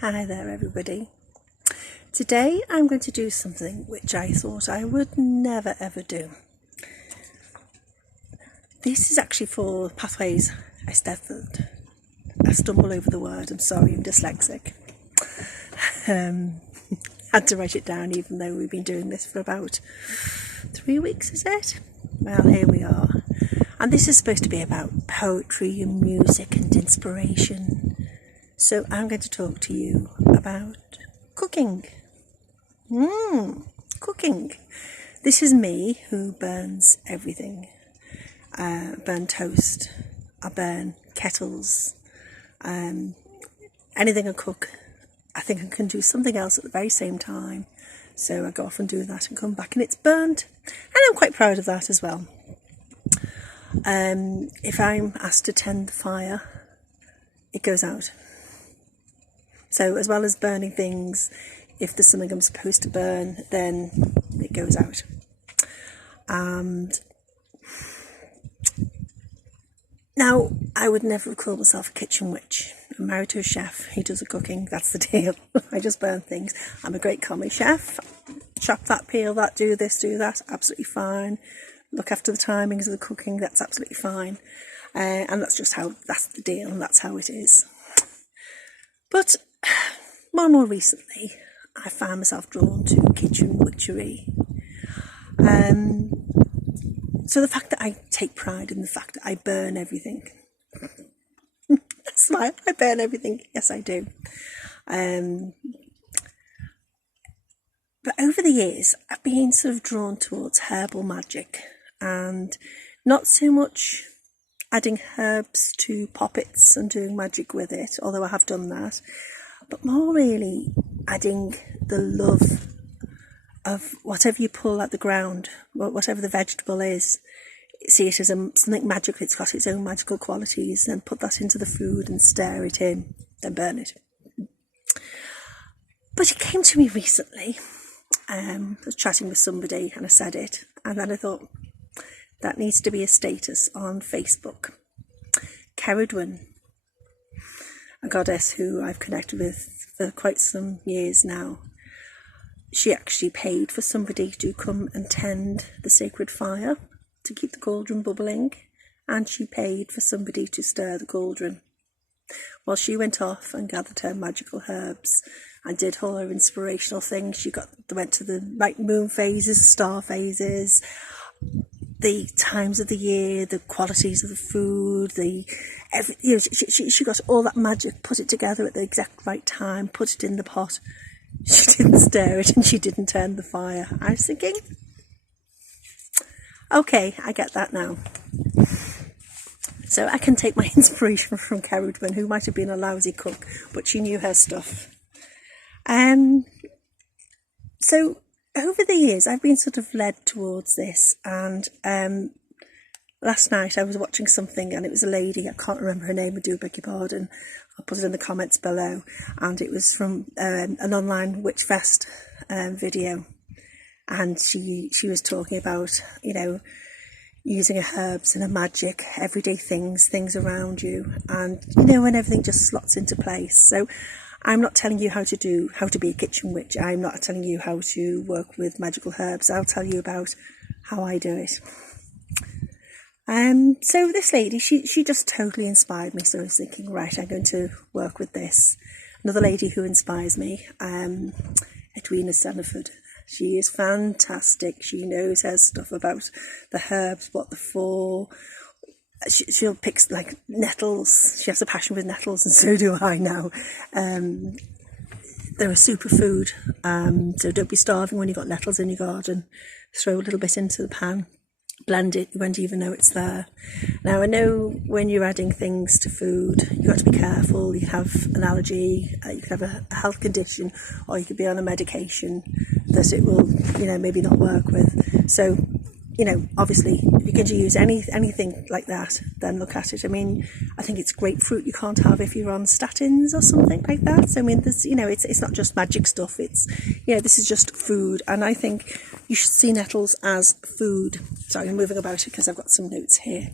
Hi there everybody. Today I'm going to do something which I thought I would never ever do. This is actually for Pathways Eisteddfod. I stumble over the word, I'm sorry, I'm dyslexic. Had to write it down even though we've been doing this for about 3 weeks, is it? Well, here we are. And this is supposed to be about poetry and music and inspiration. So I'm going to talk to you about cooking. Cooking. This is me who burns everything. I burn toast. I burn kettles. Anything I cook, I think I can do something else at the very same time. So I go off and do that and come back and it's burnt. And I'm quite proud of that as well. If I'm asked to tend the fire, it goes out. So as well as burning things, if there's something I'm supposed to burn, then it goes out. And now, I would never call myself a kitchen witch. I'm married to a chef. He does the cooking. That's the deal. I just burn things. I'm a great comedy chef. Chop that, peel that, do this, do that. Absolutely fine. Look after the timings of the cooking. That's absolutely fine. And that's the deal. And that's how it is. But more and more recently, I found myself drawn to kitchen witchery. So the fact that I take pride in the fact that I burn everything. That's why I burn everything. Yes, I do. But over the years, I've been sort of drawn towards herbal magic and not so much adding herbs to poppets and doing magic with it, although I have done that, but more really adding the love of whatever you pull out the ground, whatever the vegetable is, see it as something magical. It's got its own magical qualities, and put that into the food and stir it in, then burn it. But it came to me recently. I was chatting with somebody and I said it, and then I thought, that needs to be a status on Facebook. Cerridwen, a goddess who I've connected with for quite some years now, she actually paid for somebody to come and tend the sacred fire to keep the cauldron bubbling, and she paid for somebody to stir the cauldron while she went off and gathered her magical herbs and did all her inspirational things. They went to the moon phases, star phases, the times of the year, the qualities of the food, she got all that magic, put it together at the exact right time, put it in the pot. She didn't stir it and she didn't turn the fire. I was thinking, okay, I get that now. So I can take my inspiration from Cerridwen, who might have been a lousy cook, but she knew her stuff. So over the years, I've been sort of led towards this, and last night I was watching something and it was a lady, I can't remember her name, I do beg your pardon, I'll put it in the comments below, and it was from an online witch fest video, and she was talking about, using her herbs and her magic, everyday things around you, and when everything just slots into place. So I'm not telling you how to be a kitchen witch. I'm not telling you how to work with magical herbs. I'll tell you about how I do it. So this lady, she just totally inspired me. So I was thinking, right, I'm going to work with this. Another lady who inspires me, Edwina Cerridwen. She is fantastic. She knows her stuff about the herbs, what they're for. She'll pick nettles. She has a passion with nettles, and so do I now. They're a superfood, so don't be starving when you've got nettles in your garden. Throw a little bit into the pan, blend it, you won't even know it's there. Now I know when you're adding things to food, you've got to be careful. You have an allergy, you could have a health condition, or you could be on a medication that it will, maybe not work with. So, obviously, if you're going to use anything like that, then look at it. I think it's grapefruit you can't have if you're on statins or something like that. So, there's, it's not just magic stuff. It's, this is just food. And I think you should see nettles as food. Sorry, I'm moving about it because I've got some notes here.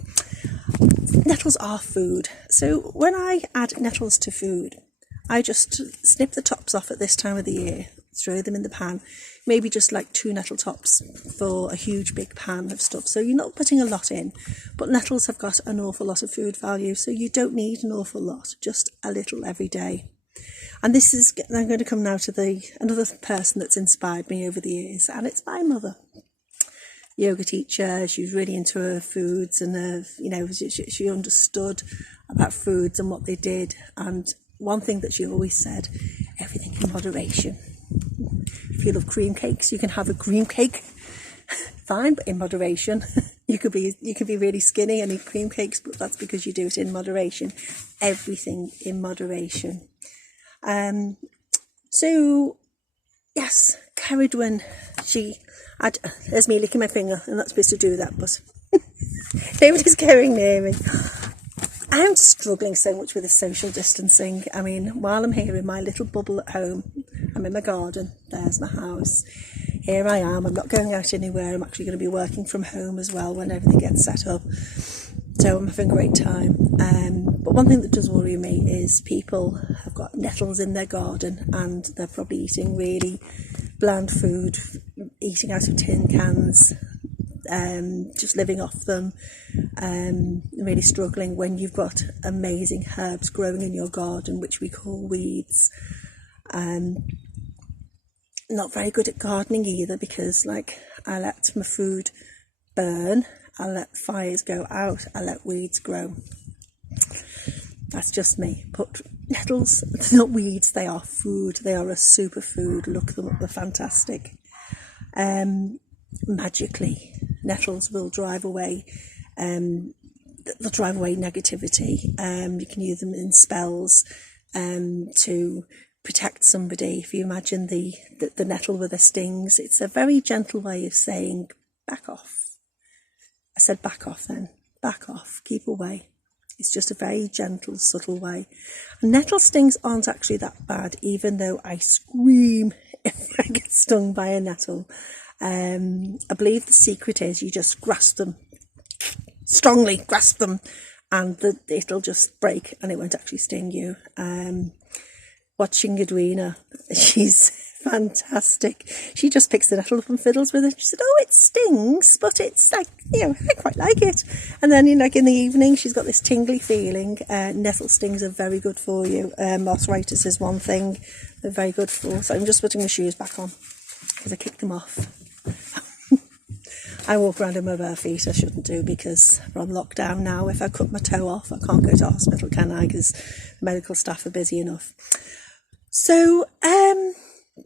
Nettles are food. So when I add nettles to food, I just snip the tops off at this time of the year, throw them in the pan, maybe just like 2 nettle tops for a huge big pan of stuff. So you're not putting a lot in, but nettles have got an awful lot of food value, so you don't need an awful lot, just a little every day. And this is, I'm going to come now to another person that's inspired me over the years, and it's my mother. Yoga teacher. She was really into her foods, and she understood about foods and what they did. And one thing that she always said, everything in moderation. If you love cream cakes, you can have a cream cake, fine, but in moderation. You could be really skinny and eat cream cakes, but that's because you do it in moderation. Everything in moderation. So yes, Cerridwen, there's me licking my finger. I'm not supposed to do that, but nobody's going near me. I'm struggling so much with the social distancing. I mean, while I'm here in my little bubble at home, I'm in my garden, there's my house. Here I am, I'm not going out anywhere. I'm actually going to be working from home as well when everything gets set up. So I'm having a great time. But one thing that does worry me is people have got nettles in their garden and they're probably eating really bland food, eating out of tin cans, just living off them, really struggling when you've got amazing herbs growing in your garden, which we call weeds. Not very good at gardening either, because I let my food burn, I let fires go out, I let weeds grow. That's just me. But nettles, they're not weeds, they are food. They are a superfood. Look them up, they're fantastic. Magically, nettles will drive away negativity. You can use them in spells to protect somebody. If you imagine the nettle with the stings, it's a very gentle way of saying back off. I said back off then. Back off, keep away. It's just a very gentle, subtle way. And nettle stings aren't actually that bad, even though I scream if I get stung by a nettle. I believe the secret is you just grasp them, strongly grasp them, and it'll just break and it won't actually sting you. Watching Edwina, she's fantastic. She just picks the nettle up and fiddles with it. She said, oh, it stings, but it's I quite like it. And then in the evening, she's got this tingly feeling. Nettle stings are very good for you. Arthritis is one thing they're very good for. So I'm just putting my shoes back on because I kicked them off. I walk around in my bare feet. I shouldn't do, because we're on lockdown now. If I cut my toe off, I can't go to hospital, can I? Because the medical staff are busy enough. So,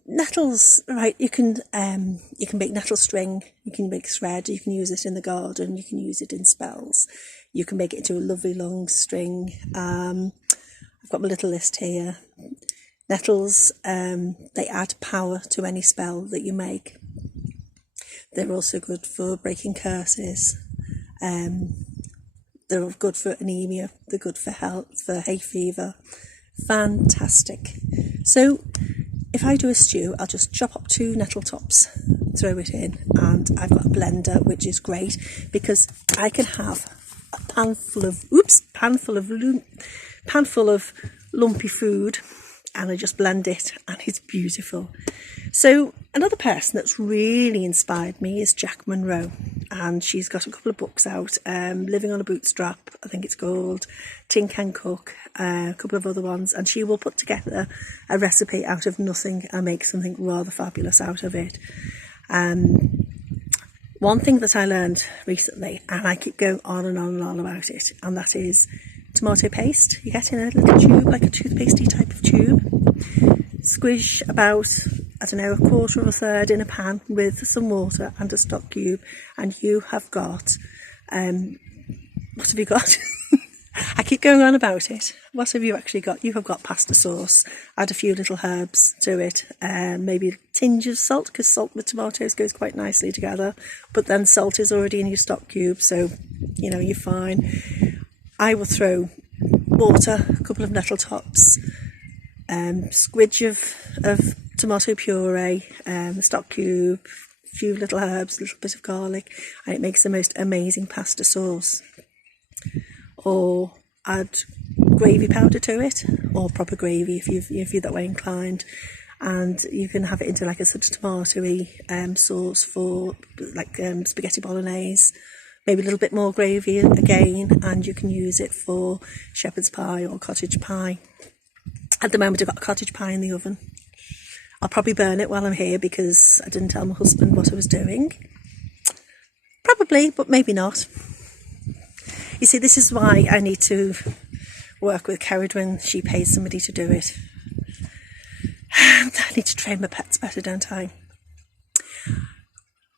nettles, right, you can make nettle string, you can make thread, you can use it in the garden, you can use it in spells, you can make it into a lovely long string. I've got my little list here. Nettles, they add power to any spell that you make. They're also good for breaking curses. They're good for anemia, they're good for health, for hay fever. Fantastic. So if I do a stew, I'll just chop up 2 nettle tops, throw it in, and I've got a blender, which is great because I can have a pan full of lumpy food, and I just blend it and it's beautiful. So another person that's really inspired me is Munro, and she's got a couple of books out, Living on a Bootstrap, I think it's called, Tin Can Cook, a couple of other ones, and she will put together a recipe out of nothing and make something rather fabulous out of it. One thing that I learned recently, and I keep going on and on and on about it, and that is tomato paste. You get in a little tube, like a toothpastey type of tube, squish about, I don't know, a quarter or a third in a pan with some water and a stock cube, and you have got, what have you got? I keep going on about it. What have you actually got? You have got pasta sauce. Add a few little herbs to it, maybe a tinge of salt, because salt with tomatoes goes quite nicely together, but then salt is already in your stock cube, so you're fine. I will throw water, a couple of nettle tops, squidge of tomato puree, a stock cube, a few little herbs, a little bit of garlic, and it makes the most amazing pasta sauce. Or add gravy powder to it, or proper gravy if you're that way inclined, and you can have it into like a sort of tomatoey sauce for like spaghetti bolognese. Maybe a little bit more gravy again, and you can use it for shepherd's pie or cottage pie. At the moment I've got a cottage pie in the oven. I'll probably burn it while I'm here because I didn't tell my husband what I was doing. Probably, but maybe not. You see, this is why I need to work with Cerridwen. She pays somebody to do it. I need to train my pets better, don't I?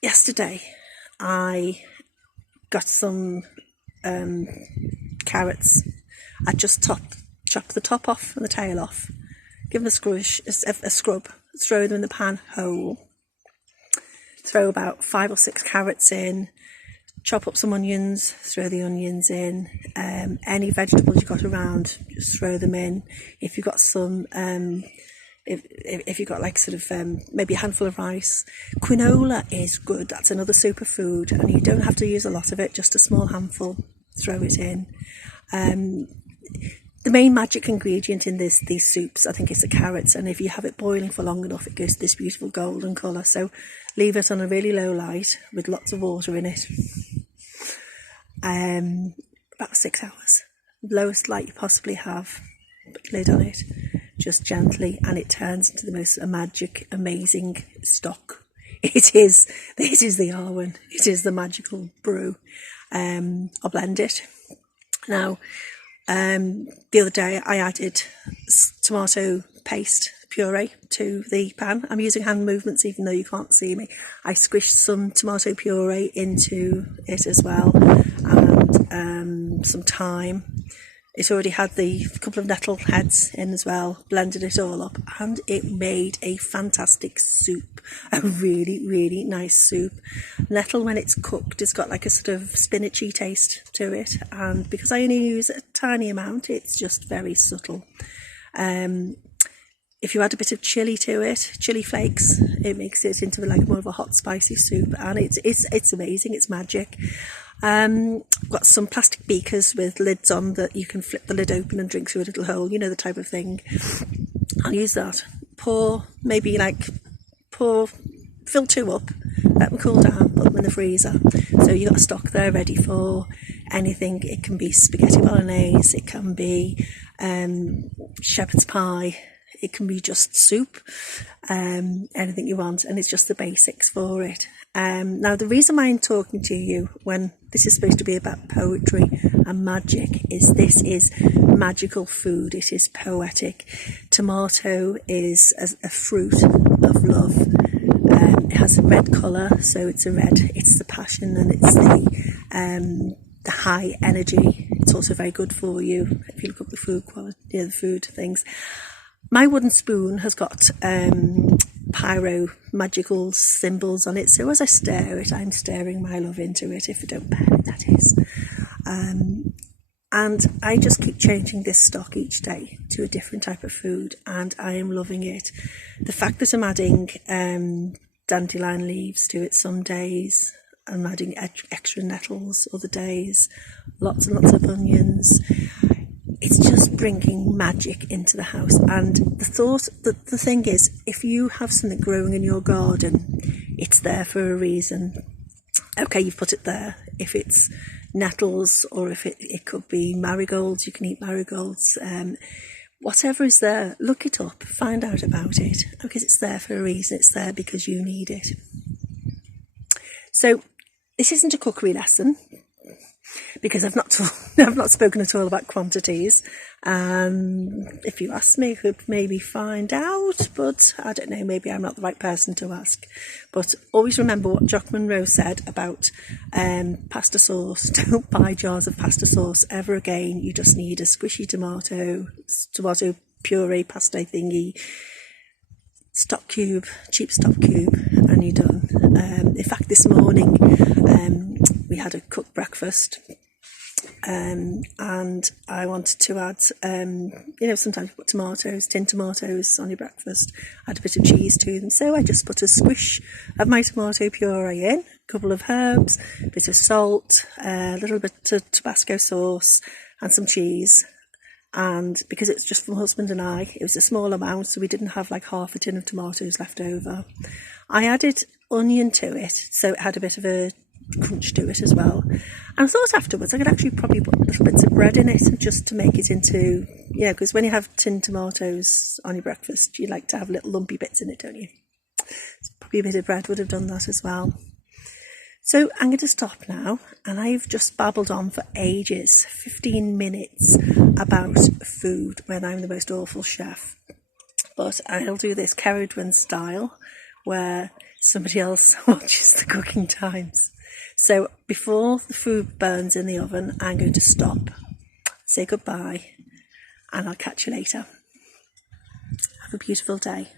Yesterday I got some carrots. I just chop the top off and the tail off, give them a scrub, throw them in the pan whole, throw about 5 or 6 carrots in, chop up some onions, throw the onions in, any vegetables you got around, just throw them in. If you've got some if you've got like sort of maybe a handful of rice. Quinoa is good, that's another superfood, and you don't have to use a lot of it, just a small handful, throw it in. The main magic ingredient in these soups, I think, is the carrots, and if you have it boiling for long enough it goes to this beautiful golden colour. So leave it on a really low light with lots of water in it, about 6 hours, lowest light you possibly have, put lid on it, just gently, and it turns into the most magic, amazing stock. This is the Arwen. It is the magical brew. I'll blend it. Now, the other day I added tomato paste puree to the pan. I'm using hand movements even though you can't see me. I squished some tomato puree into it as well, and some thyme. It already had the couple of nettle heads in as well, blended it all up, and it made a fantastic soup, a really, really nice soup. Nettle, when it's cooked, it's got like a sort of spinachy taste to it, and because I only use a tiny amount, it's just very subtle. If you add a bit of chilli to it, chilli flakes, it makes it into like more of a hot spicy soup, and it's amazing, it's magic. Got some plastic beakers with lids on that you can flip the lid open and drink through a little hole, you know, the type of thing. I'll use that. Fill 2 up, let them cool down, put them in the freezer. So you've got a stock there ready for anything. It can be spaghetti bolognese, it can be shepherd's pie, it can be just soup, anything you want, and it's just the basics for it. Now, the reason why I'm talking to you when this is supposed to be about poetry and magic is this is magical food. It is poetic. Tomato is a fruit of love. It has a red colour, so it's the passion, and it's the high energy. It's also very good for you if you look up the food quality, the food things. My wooden spoon has got pyro magical symbols on it, so as I stare it, I'm staring my love into it, if I don't burn it, that is. And I just keep changing this stock each day to a different type of food, and I am loving it. The fact that I'm adding dandelion leaves to it some days, I'm adding extra nettles other days, lots and lots of onions. It's just bringing magic into the house. And the thing is, if you have something growing in your garden, it's there for a reason. Okay, you've put it there. If it's nettles, or if it could be marigolds, you can eat marigolds. Whatever is there, look it up, find out about it, because it's there for a reason. It's there because you need it. So this isn't a cookery lesson, because I've not spoken at all about quantities. If you ask me, I could maybe find out, but I don't know, maybe I'm not the right person to ask. But always remember what Munro said about pasta sauce. Don't buy jars of pasta sauce ever again. You just need a squishy tomato puree pasta thingy, cheap stock cube, and you're done. In fact, this morning we had a cooked breakfast, and I wanted to add, sometimes you put tin tomatoes on your breakfast, add a bit of cheese to them, so I just put a squish of my tomato puree in, a couple of herbs, a bit of salt, a little bit of Tabasco sauce, and some cheese. And because it's just for my husband and I, it was a small amount, so we didn't have like half a tin of tomatoes left over. I added onion to it, so it had a bit of a crunch to it as well. And I thought afterwards I could actually probably put little bits of bread in it just to make it into, because when you have tinned tomatoes on your breakfast, you like to have little lumpy bits in it, don't you? So probably a bit of bread would have done that as well. So I'm going to stop now, and I've just babbled on for ages, 15 minutes, about food when I'm the most awful chef. But I'll do this Cerridwen style, where somebody else watches the cooking times. So before the food burns in the oven, I'm going to stop, say goodbye, and I'll catch you later. Have a beautiful day.